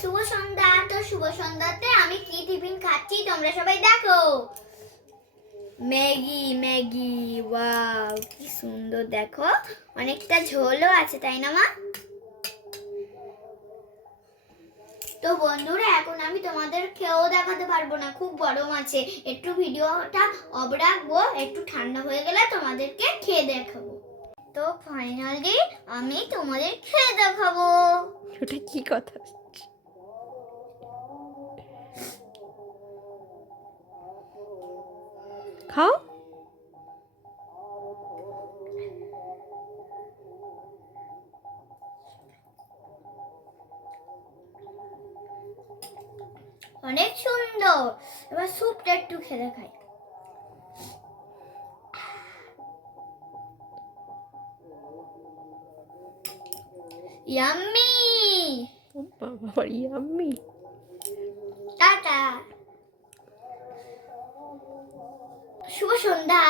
শুভ সন্ধ্যা। তো শুভ সন্ধ্যাতে আমি কি টিফিন খাচ্ছি তোমরা সবাই দেখো। ম্যাগি ম্যাগি, ওয়াও কি সুন্দর, দেখো অনেকটা ঝোলও আছে, তাই না মা? তো বন্ধুরা এখন আমি তোমাদের খেয়েও দেখাতে পারবো না, খুব গরম আছে, একটু ভিডিওটা অফ রাখবো, একটু ঠান্ডা হয়ে গেলে তোমাদেরকে খেয়ে দেখাবো। তো ফাইনালি আমি তোমাদের খেয়ে দেখাবো। ওটা কি কথা? খাও। অনেক সুন্দর। এবার স্যুপটা একটু খেয়ে দেখাই। ইয়াম্মি। ও বাবা, ইয়াম্মি। টাটা, শুভ সন্ধ্যা।